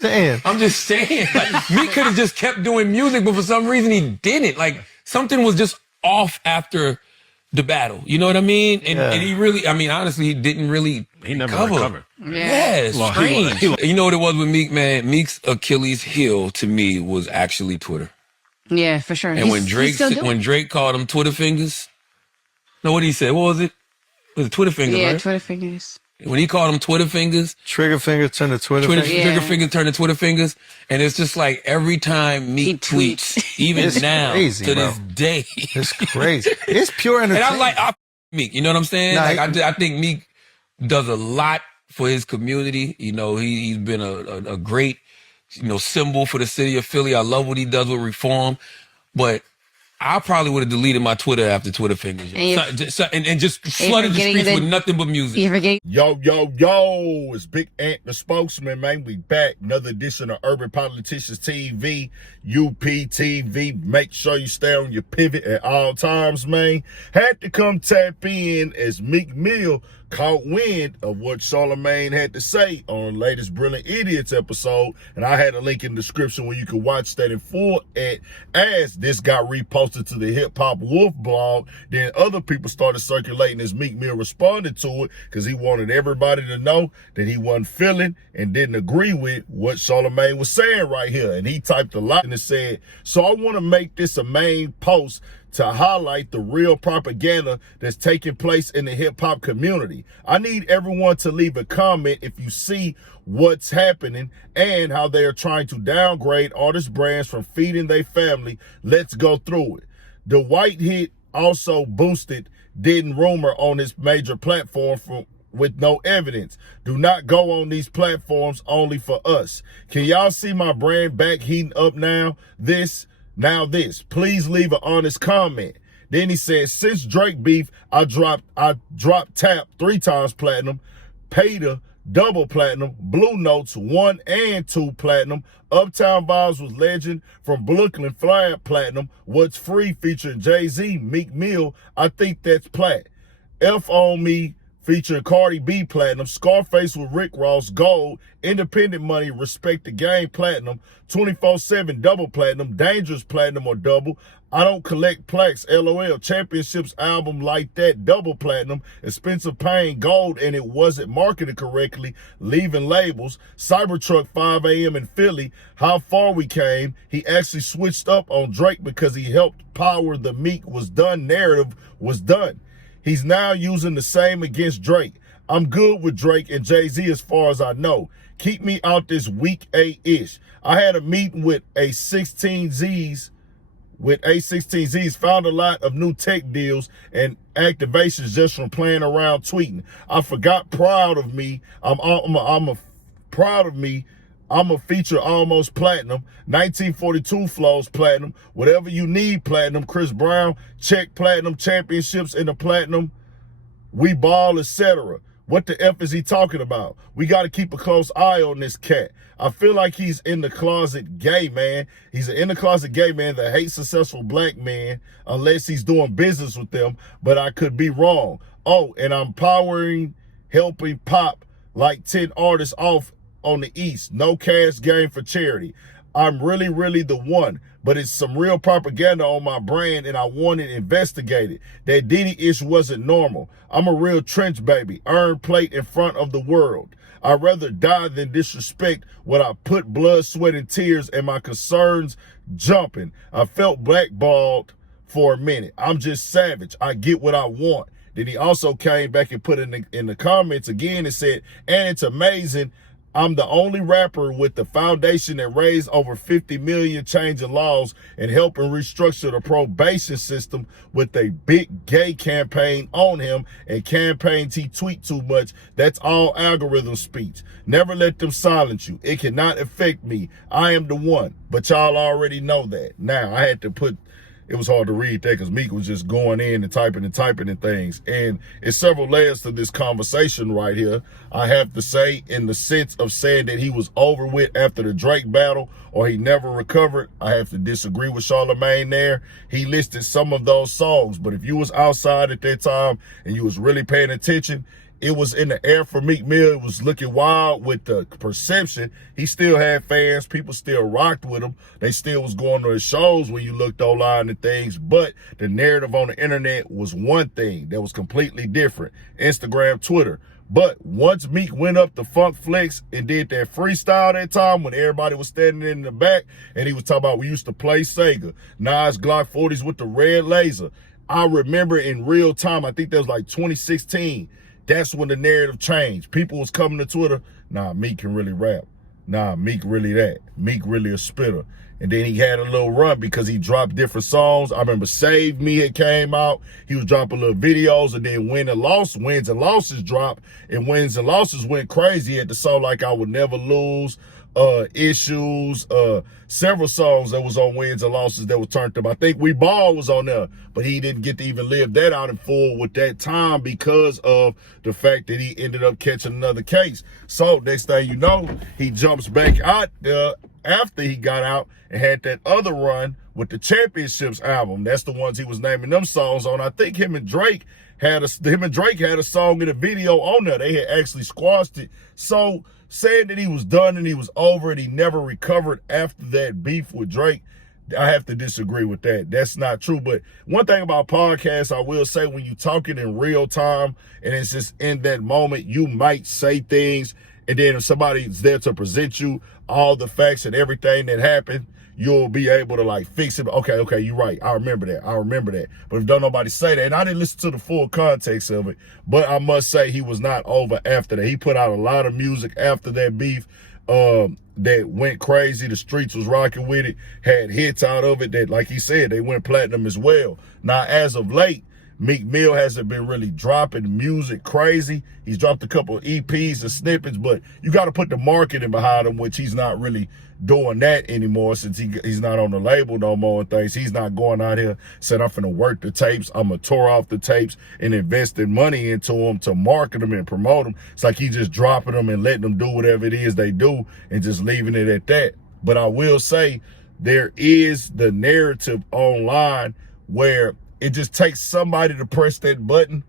Damn. I'm just saying. Like, Meek could have just kept doing music, but for some reason he didn't. Like, something was just off after the battle. You know what I mean? And he really, I mean, honestly, he didn't really never recovered. Yeah, it's strange. You know what it was with Meek, man? Meek's Achilles heel to me was actually Twitter. Yeah, for sure. And when Drake called him Twitter fingers, no, what did he say? What was it? Was it Twitter fingers, yeah, right? Twitter fingers. When he called them Twitter fingers. Trigger finger turned to Twitter fingers. Trigger finger turned to Twitter fingers. And it's just like every time Meek tweets, even it's now, crazy, to bro. this day. It's crazy. It's pure entertainment. And I Meek, you know what I'm saying? Nah, I think Meek does a lot for his community. You know, he's been a great, symbol for the city of Philly. I love what he does with reform. But I probably would have deleted my Twitter after Twitter fingers. And just flooded the streets with nothing but music. Yo, it's Big Ant, the spokesman, man. We back. Another edition of Urban Politicians TV, UPTV. Make sure you stay on your pivot at all times, man. Had to come tap in as Meek Mill caught wind of what Charlemagne had to say on the latest Brilliant Idiots episode, and I had a link in the description where you can watch that in full. As this got reposted to the Hip Hop Wolf blog, then other people started circulating as Meek Mill responded to it because he wanted everybody to know that he wasn't feeling and didn't agree with what Charlemagne was saying right here. And he typed a lot and it said, "So I want to make this a main post to highlight the real propaganda that's taking place in the hip-hop community. I need everyone to leave a comment if you see what's happening and how they are trying to downgrade artist brands from feeding their family. Let's go through it." The white hit also boosted Didn't Rumor on his major platform with no evidence. "Do not go on these platforms only for us. Can y'all see my brand back heating up now? This. Please leave an honest comment." Then he said, "Since Drake beef, I dropped Tap 3 times platinum, Payda double platinum, Blue Notes 1 and 2 platinum, Uptown Vibes was Legend from Brooklyn flag platinum, What's Free featuring Jay-Z, Meek Mill, I think that's plat. F on Me featuring Cardi B platinum, Scarface with Rick Ross gold, Independent Money Respect the Game platinum, 24/7 double platinum, Dangerous platinum or double, I Don't Collect Plaques LOL, Championships album Like That double platinum, Expensive Pain gold and it wasn't marketed correctly, Leaving Labels, Cybertruck 5 a.m. in Philly, How Far We Came. He actually switched up on Drake because he helped power the Meek Was Done narrative was done. He's now using the same against Drake. I'm good with Drake and Jay-Z as far as I know. Keep me out this week 8-ish. I had a meeting with A16Zs, found a lot of new tech deals and activations just from playing around tweeting. I forgot proud of me. I'm a feature almost platinum, 1942 flows platinum, whatever you need platinum, Chris Brown, check platinum, championships in the platinum, we ball, etc. What the F is he talking about? We got to keep a close eye on this cat. I feel like he's in the closet gay man. He's an in the closet gay man that hates successful black men unless he's doing business with them, but I could be wrong. Oh, and I'm helping pop like 10 artists off on the East. No cash game for charity. I'm really the one, but it's some real propaganda on my brand and I want it investigated. That Diddy issue wasn't normal. I'm a real trench baby, earn plate in front of the world. I'd rather die than disrespect what I put blood, sweat, and tears and my concerns jumping. I felt blackballed for a minute. I'm just savage. I get what I want. Then he also came back and put in the comments again and said, and it's amazing, I'm the only rapper with the foundation that raised over 50 million changing laws and helping restructure the probation system with a big gay campaign on him and campaigns he tweet too much. That's all algorithm speech. Never let them silence you. It cannot affect me. I am the one, but y'all already know that. Now I had to put, it was hard to read that because Meek was just going in and typing and things. And it's several layers to this conversation right here. I have to say, in the sense of saying that he was over with after the Drake battle or he never recovered, I have to disagree with Charlemagne there. He listed some of those songs, but if you was outside at that time and you was really paying attention, it was in the air for Meek Mill. It was looking wild with the perception. He still had fans. People still rocked with him. They still was going to his shows when you looked online and things. But the narrative on the internet was one thing that was completely different. Instagram, Twitter. But once Meek went up to Funk Flex and did that freestyle that time when everybody was standing in the back and he was talking about we used to play Sega, Nas Glock 40s with the red laser. I remember in real time, I think that was like 2016, that's when the narrative changed. People was coming to Twitter, nah, Meek can really rap. Nah, Meek really that. Meek really a spitter. And then he had a little run because he dropped different songs. I remember Save Me had came out. He was dropping little videos, and then Wins and Losses dropped, and Wins and Losses went crazy. He had the song like I Would Never Lose, Issues, several songs that was on Wins and Losses that was turned up. I think We Ball was on there, but he didn't get to even live that out in full with that time because of the fact that he ended up catching another case. So next thing you know, he jumps back out there after he got out and had that other run with the Championships album. That's the ones he was naming them songs on. I think him and Drake had a song in a video on there. They had actually squashed it. So saying that he was done and he was over and he never recovered after that beef with Drake, I have to disagree with that. That's not true. But one thing about podcasts, I will say, when you talking in real time and it's just in that moment, you might say things, and then if somebody's there to present you all the facts and everything that happened, you'll be able to like fix it. Okay, you're right. I remember that. But if don't nobody say that, and I didn't listen to the full context of it, but I must say he was not over after that. He put out a lot of music after that beef that went crazy. The streets was rocking with it, had hits out of it that, like he said, they went platinum as well. Now, as of late, Meek Mill hasn't been really dropping music crazy. He's dropped a couple of EPs and snippets, but you got to put the marketing behind him, which he's not really doing that anymore since he's not on the label no more and things. He's not going out here saying, I'm finna work the tapes, I'm gonna tour off the tapes and investing money into them to market them and promote them. It's like he's just dropping them and letting them do whatever it is they do and just leaving it at that. But I will say there is the narrative online where it just takes somebody to press that button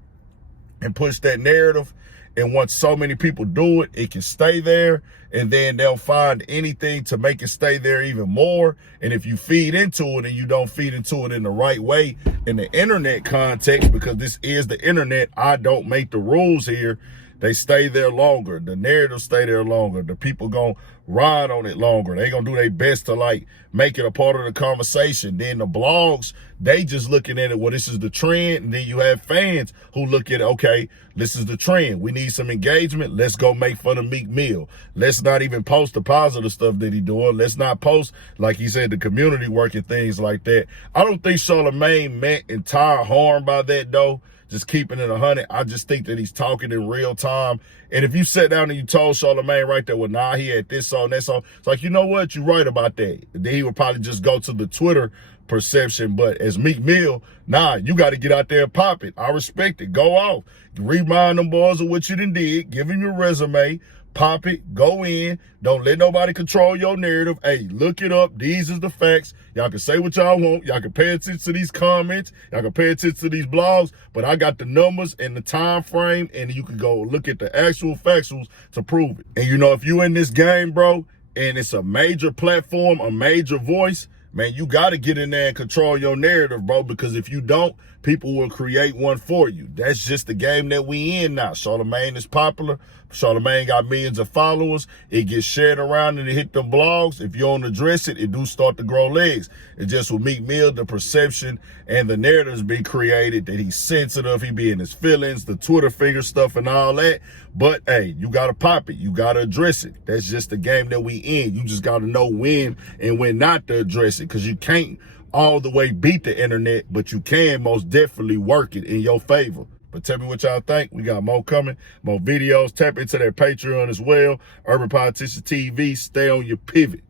and push that narrative. And once so many people do it, it can stay there. And then they'll find anything to make it stay there even more. And if you feed into it and you don't feed into it in the right way in the internet context, because this is the internet, I don't make the rules here. They stay there longer. The narrative stay there longer. The people gonna ride on it longer. They gonna do their best to like make it a part of the conversation. Then the blogs, they just looking at it, well, this is the trend. And then you have fans who look at it, okay, this is the trend. We need some engagement. Let's go make fun of Meek Mill. Let's not even post the positive stuff that he doing. Let's not post, like he said, the community work and things like that. I don't think Charlemagne meant entire harm by that though. Just keeping it 100. I just think that he's talking in real time. And if you sat down and you told Charlemagne right there, well, nah, he had this song, that song, it's like, you know what? You're right about that. Then he would probably just go to the Twitter perception. But as Meek Mill, nah, you got to get out there and pop it. I respect it. Go off. Remind them boys of what you done did. Give him your resume. Pop it, go in, don't let nobody control your narrative. Hey, look it up, these is the facts. Y'all can say what y'all want, y'all can pay attention to these comments, y'all can pay attention to these blogs, but I got the numbers and the time frame, and you can go look at the actual factuals to prove it. And you know, if you in this game, bro, and it's a major platform, a major voice, man, you got to get in there and control your narrative, bro, because if you don't, people will create one for you. That's just the game that we in now. Charlemagne is popular. Charlemagne got millions of followers. It gets shared around and it hit them blogs. If you don't address it, it do start to grow legs. It's just with Meek Mill, the perception and the narratives be created that he's sensitive, he be in his feelings, the Twitter finger stuff and all that. But hey, you got to pop it. You got to address it. That's just the game that we in. You just got to know when and when not to address it, because you can't all the way beat the internet, but you can most definitely work it in your favor. But tell me what y'all think. We got more coming, more videos. Tap into that Patreon as well. Urban Politicians TV. Stay on your pivot.